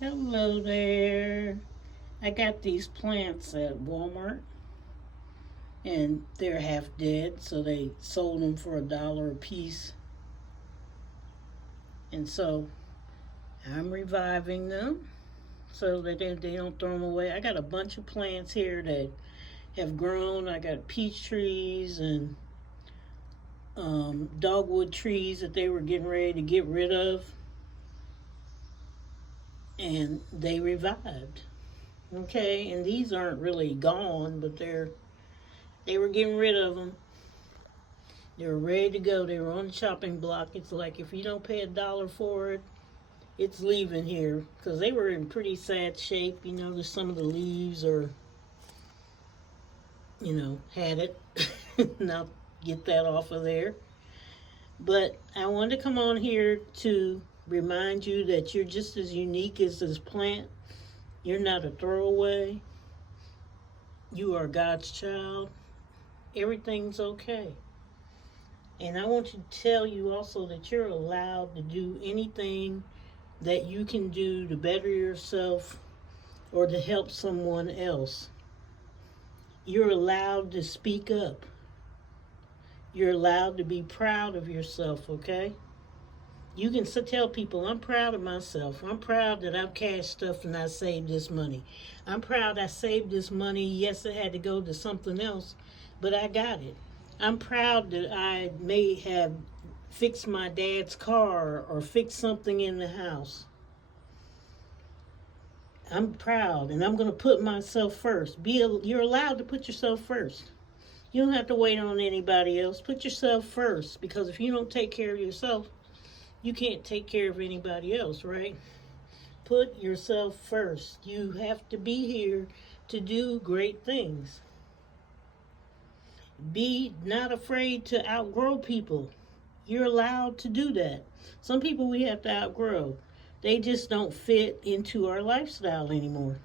Hello there. I got these plants at Walmart and they're half dead, so they sold them for $1 a piece. And so I'm reviving them so that they don't throw them away. I got a bunch of plants here that have grown. I got peach trees and dogwood trees that they were getting ready to get rid of, and they revived. Okay, and these aren't really gone, but they were getting rid of them. They were ready to go. They were on the chopping block. It's like if you don't pay $1 for it, it's leaving here because they were in pretty sad shape. You know, there's some of the leaves are, had it. Now get that off of there. But I wanted to come on here to remind you that you're just as unique as this plant. You're not a throwaway. You are God's child. Everything's okay. And I want to tell you also that you're allowed to do anything that you can do to better yourself or to help someone else. You're allowed to speak up. You're allowed to be proud of yourself, okay? You can tell people, I'm proud of myself. I'm proud that I've cashed stuff and I saved this money. I'm proud I saved this money. Yes, it had to go to something else, but I got it. I'm proud that I may have fixed my dad's car or fixed something in the house. I'm proud, and I'm going to put myself first. You're allowed to put yourself first. You don't have to wait on anybody else. Put yourself first, because if you don't take care of yourself, you can't take care of anybody else, right? Put yourself first. You have to be here to do great things. Be not afraid to outgrow people. You're allowed to do that. Some people we have to outgrow. They just don't fit into our lifestyle anymore.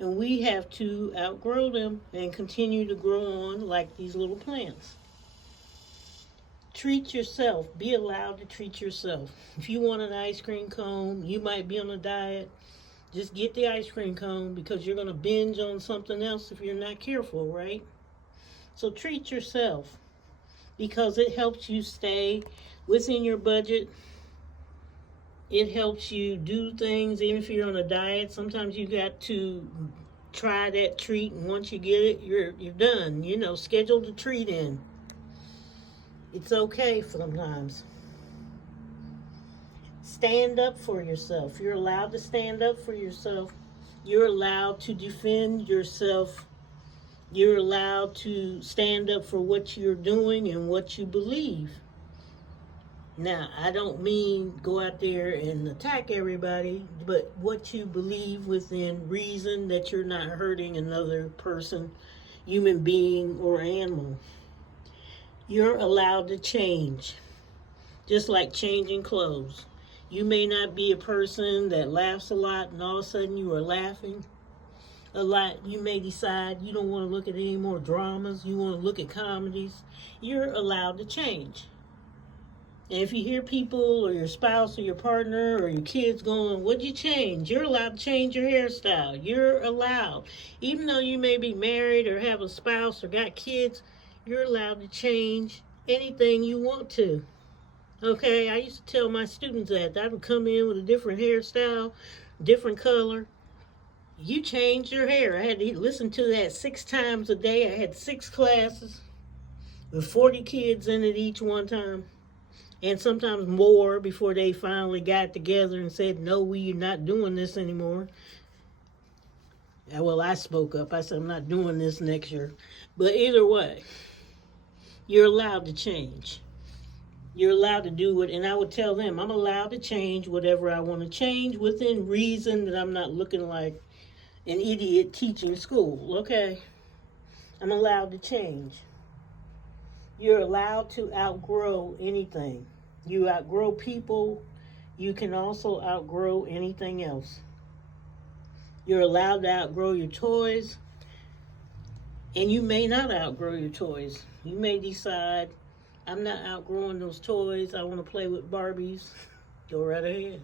And we have to outgrow them and continue to grow on like these little plants. Treat yourself. Be allowed to treat yourself. If you want an ice cream cone, you might be on a diet. Just get the ice cream cone because you're going to binge on something else if you're not careful, right? So treat yourself because it helps you stay within your budget. It helps you do things even if you're on a diet. Sometimes you got to try that treat, and once you get it, you're done. Schedule the treat in. It's okay sometimes. Stand up for yourself. You're allowed to stand up for yourself. You're allowed to defend yourself. You're allowed to stand up for what you're doing and what you believe. Now, I don't mean go out there and attack everybody, but what you believe within reason, that you're not hurting another person, human being, or animal. You're allowed to change, just like changing clothes. You may not be a person that laughs a lot and all of a sudden you are laughing a lot. You may decide you don't want to look at any more dramas. You want to look at comedies. You're allowed to change. And if you hear people or your spouse or your partner or your kids going, what'd you change? You're allowed to change your hairstyle. You're allowed. Even though you may be married or have a spouse or got kids, you're allowed to change anything you want to. Okay, I used to tell my students that. I would come in with a different hairstyle, different color. You changed your hair. I had to listen to that 6 times a day. I had 6 classes with 40 kids in it each one time. And sometimes more before they finally got together and said, no, we're not doing this anymore. Well, I spoke up. I said, I'm not doing this next year. But either way, you're allowed to change. You're allowed to do it. And I would tell them, I'm allowed to change whatever I want to change within reason, that I'm not looking like an idiot teaching school, okay? I'm allowed to change. You're allowed to outgrow anything. You outgrow people. You can also outgrow anything else. You're allowed to outgrow your toys. And you may not outgrow your toys. You may decide, I'm not outgrowing those toys. I want to play with Barbies. Go right ahead.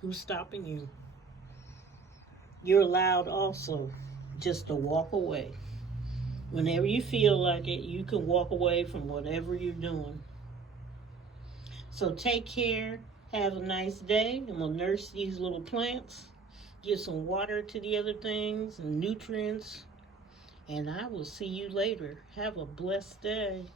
Who's stopping you? You're allowed also just to walk away. Whenever you feel like it, you can walk away from whatever you're doing. So take care. Have a nice day. I'm going to nurse these little plants. Give some water to the other things and nutrients. And I will see you later. Have a blessed day.